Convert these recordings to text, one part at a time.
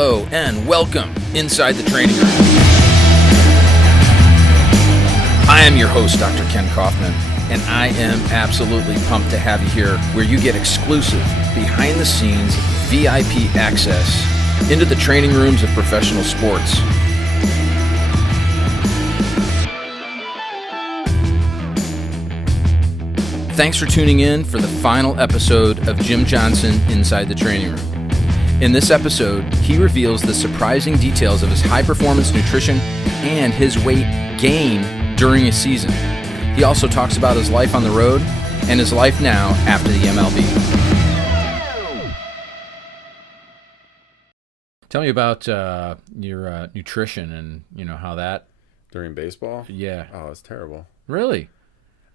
Hello and welcome inside the training room. I am your host, Dr. Ken Kaufman, and I am absolutely pumped to have you here where you get exclusive, behind-the-scenes, VIP access into the training rooms of professional sports. Thanks for tuning in for the final episode of Jim Johnson Inside the Training Room. In this episode, he reveals the surprising details of his high-performance nutrition and his weight gain during a season. He also talks about his life on the road and his life now after the MLB. Tell me about your nutrition and how that During baseball? Yeah. Oh, it's terrible. Really?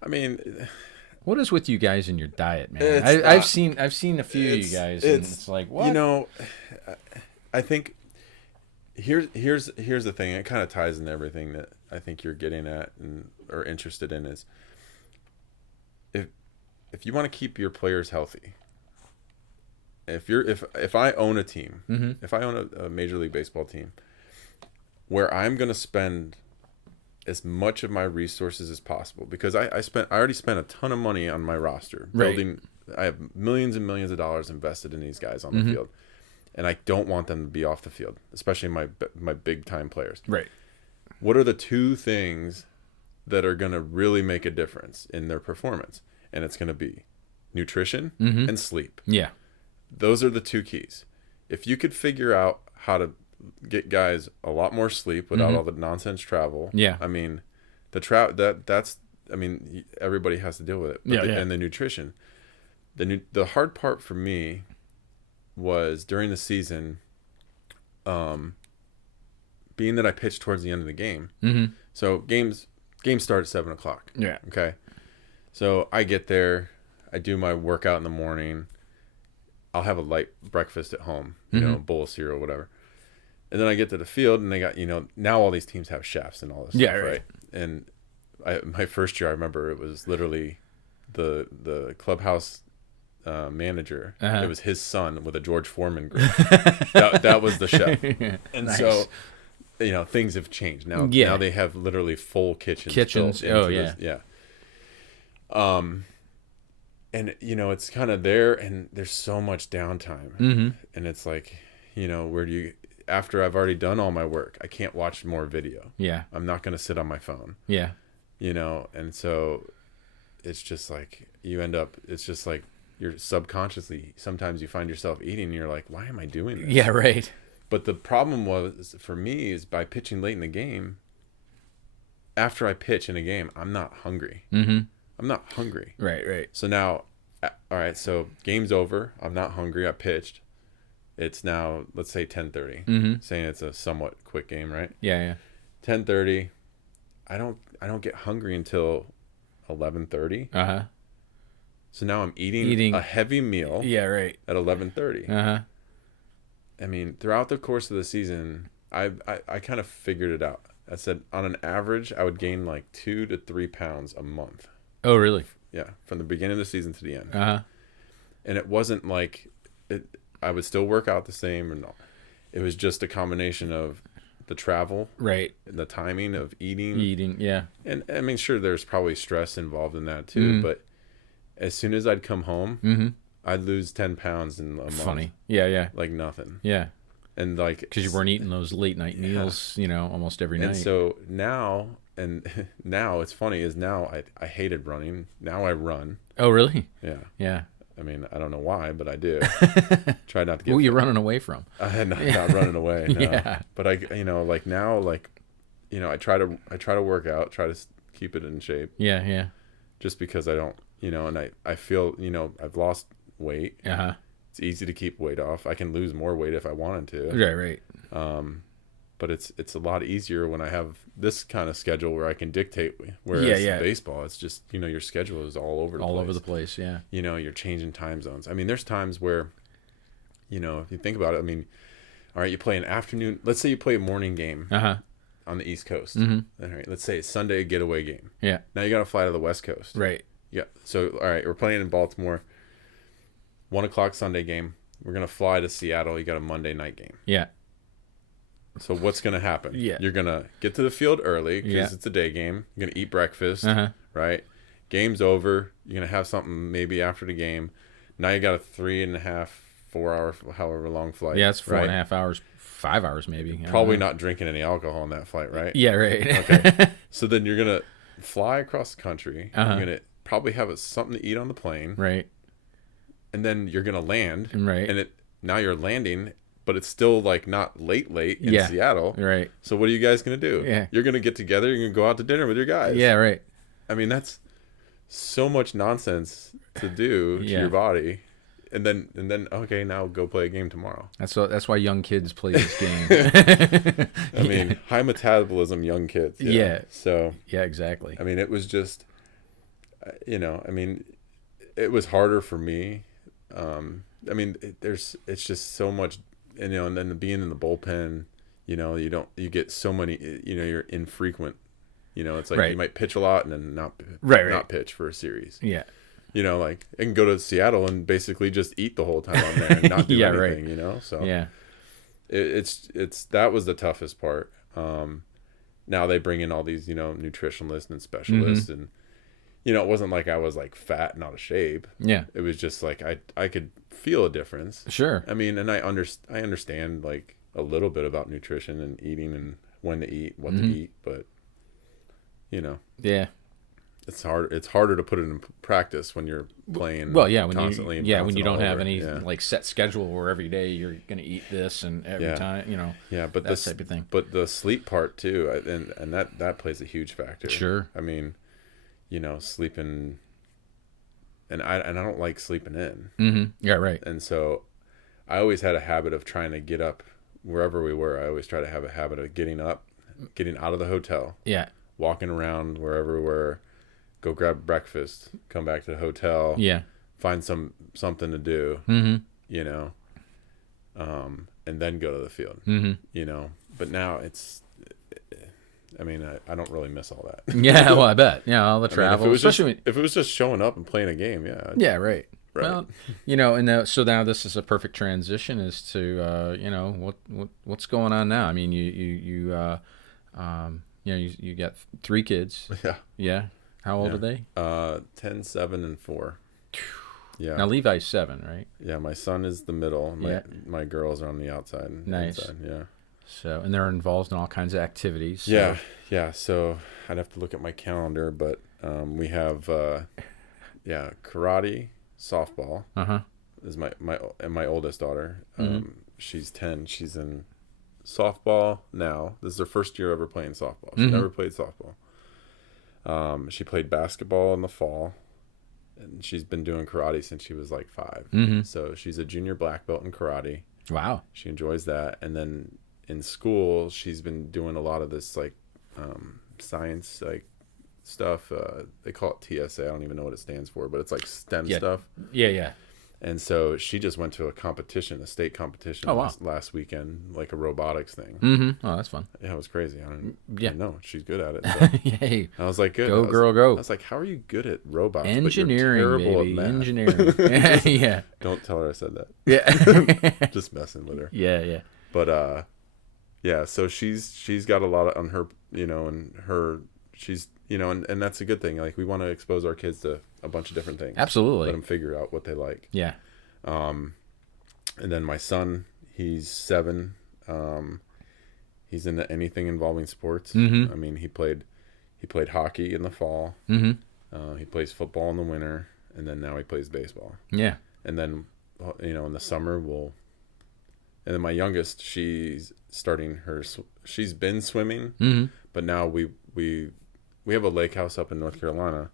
I mean, What is with you guys and your diet, man? It's I've seen a few of you guys, and it's like, what? I think here's the thing. It kind of ties into everything that I think you're getting at and or interested in is if you want to keep your players healthy. If I own a team, Mm-hmm. if I own a Major League Baseball team, where I'm going to spend as much of my resources as possible, because I already spent a ton of money on my roster building. I have millions and millions of dollars invested in these guys on the field, and I don't want them to be off the field, especially my big time players. Right. What are the two things that are going to really make a difference in their performance? And it's going to be nutrition and sleep. Yeah. Those are the two keys. If you could figure out how to get guys a lot more sleep without all the nonsense travel. Yeah. I mean, everybody has to deal with it. But and the nutrition. The hard part for me was during the season, being that I pitched towards the end of the game. Mm-hmm. So games start at 7:00. Yeah. Okay. So I get there, I do my workout in the morning. I'll have a light breakfast at home, a bowl of cereal, whatever. And then I get to the field, and they got, now all these teams have chefs and all this stuff, right? And my first year, I remember it was literally the clubhouse manager. It was his son with a George Foreman grill. that was the chef. And Nice. so, things have changed now. Yeah. Now they have literally full kitchens. Kitchens. built Oh, into yeah. this- yeah. And it's kind of there, and there's so much downtime, and it's like, where do you? After I've already done all my work, I can't watch more video. Yeah. I'm not going to sit on my phone. Yeah. And so it's just like it's just like you're subconsciously, sometimes you find yourself eating and you're like, why am I doing this? Yeah. Right. But the problem was for me is by pitching late in the game, after I pitch in a game, I'm not hungry. Mm-hmm. I'm not hungry. Right. Right. So now, all right, so game's over. I'm not hungry. I pitched. It's now, let's say 10:30. Saying it's a somewhat quick game, right? Yeah. Yeah. 10:30. I don't get hungry until 11:30. Uh huh. So now I'm eating a heavy meal. Yeah. Right. At 11:30. Uh huh. I mean, throughout the course of the season, I kind of figured it out. I said on an average, I would gain like 2 to 3 pounds a month. Oh, really? Yeah, from the beginning of the season to the end. Uh huh. And it wasn't like it. I would still work out the same, and it was just a combination of the travel, Right. and the timing of eating. Yeah. And I mean, sure, there's probably stress involved in that too. But as soon as I'd come home, I'd lose 10 pounds in a month. Funny. Yeah. Yeah. Like nothing. Yeah. And like Because you weren't eating those late night meals, almost every night. And so now it's funny is now I hated running. Now I run. Oh, really? Yeah. Yeah. I mean, I don't know why, but I do. Try not to get. Who are you running away from? Not running away. No. Yeah. But I try to work out, try to keep it in shape. Yeah. Yeah. Just because I don't, and I feel, I've lost weight. Uh huh. It's easy to keep weight off. I can lose more weight if I wanted to. Right. But it's a lot easier when I have this kind of schedule where I can dictate. Whereas baseball, it's just your schedule is all over the place. Yeah. You're changing time zones. I mean, there's times where, if you think about it, I mean, all right, you play an afternoon. Let's say you play a morning game on the East Coast. All right, let's say it's Sunday getaway game. Yeah. Now you got to fly to the West Coast. Right. Yeah. So all right, we're playing in Baltimore. 1:00 Sunday game. We're gonna fly to Seattle. You got a Monday night game. Yeah. So what's going to happen? Yeah. You're going to get to the field early because Yeah. it's a day game. You're going to eat breakfast, Uh-huh. right? Game's over. You're going to have something maybe after the game. Now you got a 3.5, 4 hour, however long flight. Yeah, it's 4.5 right? hours, 5 hours maybe. I don't Probably know. not drinking any alcohol on that flight, right? Yeah, right. Okay. So then you're going to fly across the country. Uh-huh. You're going to probably have something to eat on the plane. Right. And then you're going to land. Right. And now you're landing, but it's still like not late in Yeah. Seattle. Right. So what are you guys going to do? Yeah. You're going to get together. You're going to go out to dinner with your guys. Yeah, right. I mean, that's so much nonsense to do to Yeah. your body. And then okay, now go play a game tomorrow. That's why young kids play this game. I mean, high metabolism young kids. Yeah. So, Yeah, exactly. I mean, it was just, I mean, it was harder for me. I mean, it's just so much, and then being in the bullpen, you get so many, you're infrequent. It's like Right. you might pitch a lot and then not Right. pitch for a series. Yeah. Like I can go to Seattle and basically just eat the whole time I'm there and not do Yeah, right. anything, So Yeah. it's that was the toughest part. Now they bring in all these, nutritionalists and specialists, and it wasn't like I was like fat and out of shape. Yeah. It was just like I could feel a difference. Sure. I mean, and I understand like a little bit about nutrition and eating and when to eat, what to eat, but Yeah. it's harder to put it in practice when you're playing. Well, yeah, when constantly you and when you bouncing don't all have over. any Yeah. like set schedule where every day you're going to eat this and every Yeah. time, Yeah, but that type of thing. But the sleep part too, and that plays a huge factor. Sure. I mean, sleeping, and I don't like sleeping in, Mm-hmm. Yeah, right. and so I always had a habit of trying to get up wherever we were. I always try to have a habit of getting up, getting out of the hotel, Yeah. walking around wherever we were, go grab breakfast, come back to the hotel, Yeah. find something to do, Mm-hmm. And then go to the field, Mm-hmm. But now I don't really miss all that. Yeah, well, I bet. Yeah, all the I mean, travel, if it was just showing up and playing a game, yeah. Yeah, right. Right. Well, so now this is a perfect transition as to what's going on now. I mean, you got 3 kids. Yeah. Yeah. How old Yeah. are they? 10, 7, and 4. Yeah. Now Levi's 7, right? Yeah, my son is the middle. Yeah. My girls are on the outside. Nice. Inside. Yeah. So, and they're involved in all kinds of activities. So. Yeah. Yeah. So I'd have to look at my calendar, but we have karate, softball Uh-huh. is my oldest daughter. She's 10. She's in softball now. This is her first year ever playing softball. She never played softball. She played basketball in the fall, and she's been doing karate since she was like 5. Mm-hmm. So she's a junior black belt in karate. Wow. She enjoys that. And then in school, she's been doing a lot of this like science like stuff. They call it TSA. I don't even know what it stands for, but it's like STEM stuff. Yeah, yeah. And so she just went to a state competition Oh, wow. last weekend, like a robotics thing. Mm-hmm. Oh, that's fun. Yeah, it was crazy. I Yeah. didn't know she's good at it. So. Yay. I was like, good. Go, I was, girl, go. I was like, how are you good at robots? Engineering, but you're terrible baby. at math? Engineering. Yeah. Don't tell her I said that. Yeah. Just messing with her. Yeah, yeah. But yeah. So she's got a lot on her, and her she's and that's a good thing. Like we want to expose our kids to a bunch of different things. Absolutely. Let them figure out what they like. Yeah. And then my son, he's 7. He's into anything involving sports. Mm-hmm. I mean, he played hockey in the fall. Mm-hmm. He plays football in the winter, and then now he plays baseball. Yeah. And then, in the summer and then my youngest, she's starting she's been swimming, Mm-hmm. but now we have a lake house up in North Carolina,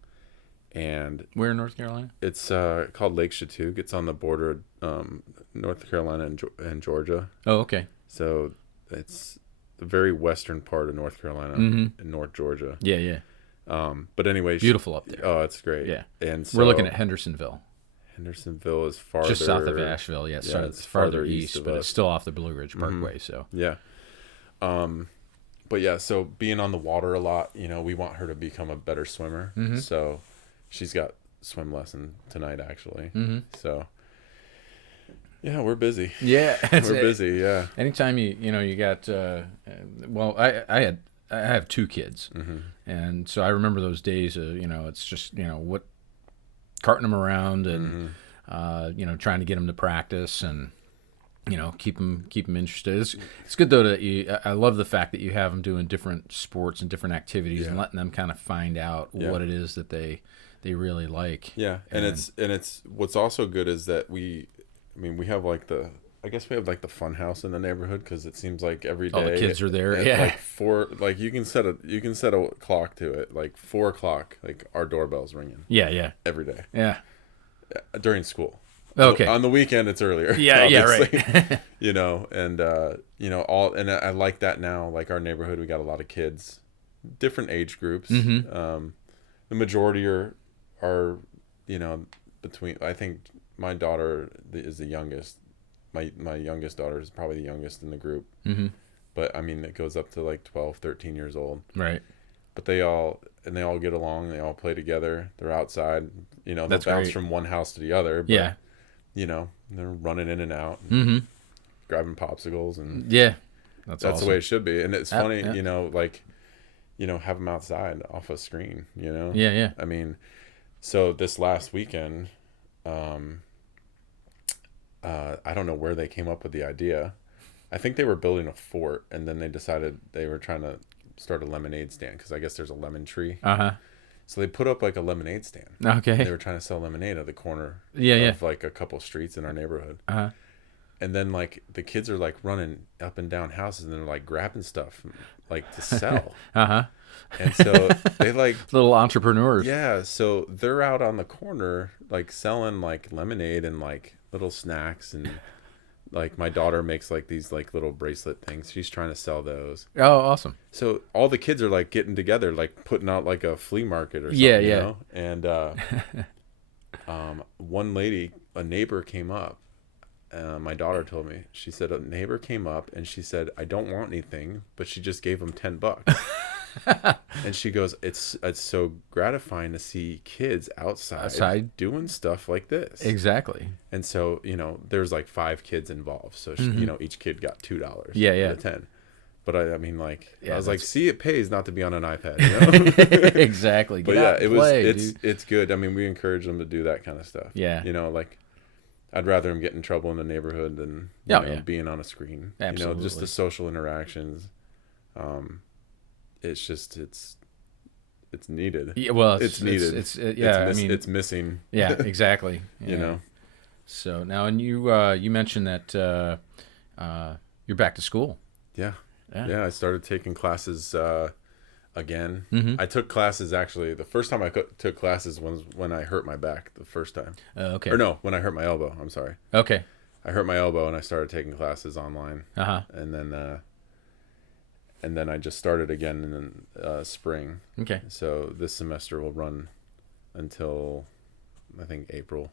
and Where in North Carolina? it's called Lake Chattooga. It's on the border of North Carolina and Georgia. Oh, okay. So it's the very western part of North Carolina in North Georgia. Yeah, yeah. But anyway, Beautiful up there. Oh, it's great. Yeah. And so We're looking at Hendersonville. Hendersonville is farther, Just south of Asheville. Yeah, Yeah, it's farther east, but of it's us. still off the Blue Ridge Parkway. So Yeah. But yeah, so being on the water a lot, we want her to become a better swimmer. So she's got swim lesson tonight, actually. So Yeah, we're busy. Yeah, We're busy. Yeah. Anytime you got well, I have two kids, and so I remember those days. It's just what carting them around and trying to get them to practice and keep them interested. It's good though that I love the fact that you have them doing different sports and different activities and letting them kind of find out what it is that they really like. Yeah, and it's what's also good is that we have like I guess we have like the fun house in the neighborhood because it seems like every day all the kids are there. Like you can set a clock to it, like 4:00, like our doorbell's ringing. Yeah. Every day. Yeah. During school. Okay. On the weekend it's earlier. Yeah, obviously. right. And I like that now. Like our neighborhood, we got a lot of kids, different age groups. The majority are between. I think my daughter is the youngest. My youngest daughter is probably the youngest in the group. But I mean, it goes up to like 12, 13 years old. Right. But they all get along. They all play together. They're outside. They bounce great. from one house to the other. But, they're running in and out, and grabbing popsicles, and that's awesome. awesome. The way it should be. And it's funny, yeah. have them outside off a screen. Yeah. I mean, so this last weekend, I don't know where they came up with the idea. I think they were building a fort, and then they decided they were trying to start a lemonade stand because I guess there's a lemon tree. So they put up like a lemonade stand. Okay. They were trying to sell lemonade at the corner of like a couple streets in our neighborhood. And then like the kids are like running up and down houses and they're like grabbing stuff like to sell. And so they like little entrepreneurs. Yeah, so they're out on the corner like selling like lemonade and like little snacks, and like my daughter makes like these like little bracelet things. She's trying to sell those. Oh, awesome. So all the kids are like getting together, like putting out like a flea market or something, you know? And one lady, a neighbor came up. My daughter told me, she said a neighbor came up and she said, I don't want anything, but she just gave him $10. And she goes, it's so gratifying to see kids outside doing stuff like this. Exactly. And so, there's like 5 kids involved. So, each kid got $2. Yeah. Out of 10. But I mean, like, I was like, see, it pays not to be on an iPad, Exactly. But it's good. I mean, we encourage them to do that kind of stuff. Yeah. Like, I'd rather them get in trouble in the neighborhood than being on a screen. Absolutely. Just the social interactions. It's just it's needed. Yeah, well, it's needed. It's missing. Yeah, exactly. Yeah. So now, and you mentioned that you're back to school. Yeah. I started taking classes again. I took classes actually. The first time I took classes was when I hurt my back. The first time. Okay. Or no, when I hurt my elbow. I'm sorry. Okay. I hurt my elbow and I started taking classes online. And then I just started again in spring. Okay. So this semester will run until I think April.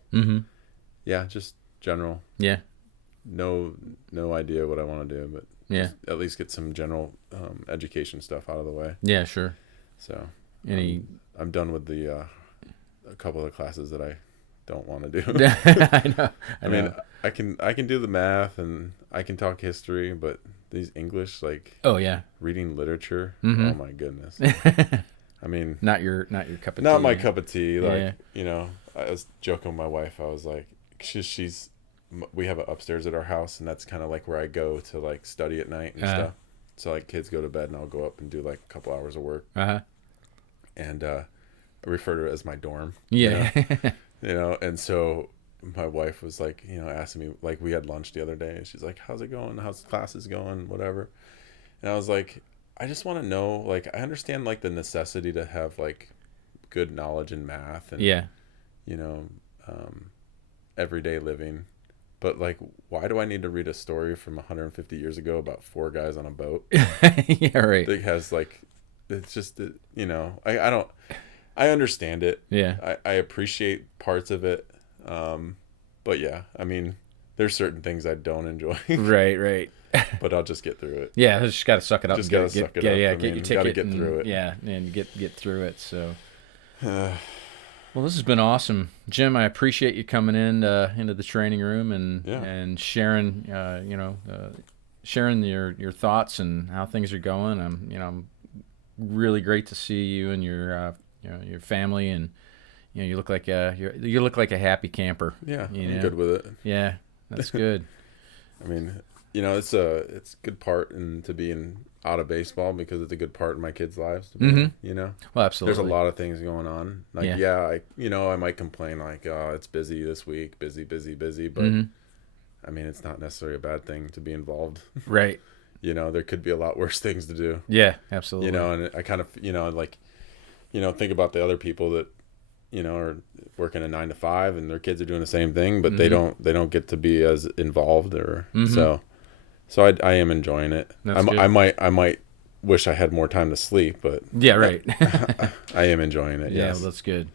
Yeah, just general. Yeah. No idea what I want to do, but at least get some general education stuff out of the way. Yeah, sure. So I'm done with a couple of classes that I don't want to do. I know. I mean, I can do the math and I can talk history, but these English, like, reading literature, oh my goodness. I mean, not your cup of tea. Not my cup of tea. Like, I was joking with my wife. I was like, we have an upstairs at our house, and that's kind of like where I go to like study at night and stuff. So like kids go to bed, and I'll go up and do like a couple hours of work. And I refer to it as my dorm. Yeah. And so my wife was like, asking me, like, we had lunch the other day, and she's like, how's it going? How's classes going? Whatever. And I was like, I just want to know, like, I understand like the necessity to have like good knowledge in math and everyday living, but like, why do I need to read a story from 150 years ago about 4 guys on a boat? Yeah, right. It has like, it's just I understand it. Yeah. I appreciate parts of it. But yeah, I mean, there's certain things I don't enjoy. Right. But I'll just get through it. Yeah, just got to suck it up. Just got to suck it up. Yeah, get your ticket. Got to get through it. Yeah, and get through it. So, Well, this has been awesome, Jim. I appreciate you coming in into the training room and sharing, sharing your thoughts and how things are going. I'm really great to see you and your family, and you look like a happy camper. Yeah, I'm good with it. Yeah, that's good. I mean, it's a good part to being out of baseball because it's a good part in my kids' lives. Mm-hmm. Well, absolutely. There's a lot of things going on. Like, I might complain like, oh, it's busy this week, busy, but I mean, it's not necessarily a bad thing to be involved. Right. There could be a lot worse things to do. Yeah, absolutely. And I kind of, think about the other people that, are working a 9 to 5 and their kids are doing the same thing, but they don't get to be as involved So I am enjoying it. I might wish I had more time to sleep, but yeah, right. I am enjoying it. Yeah, yes. well, that's good.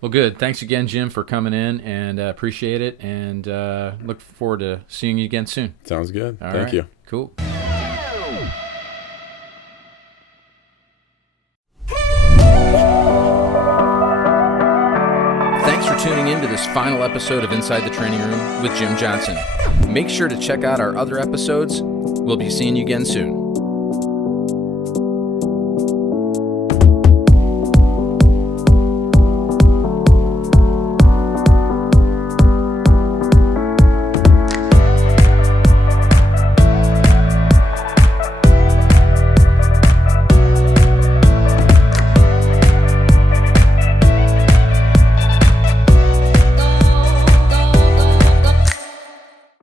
Well, good. Thanks again, Jim, for coming in, and appreciate it. And look forward to seeing you again soon. Sounds good. All Thank right. you. Cool. Thanks for tuning in to this final episode of Inside the Training Room with Jim Johnson. Make sure to check out our other episodes. We'll be seeing you again soon.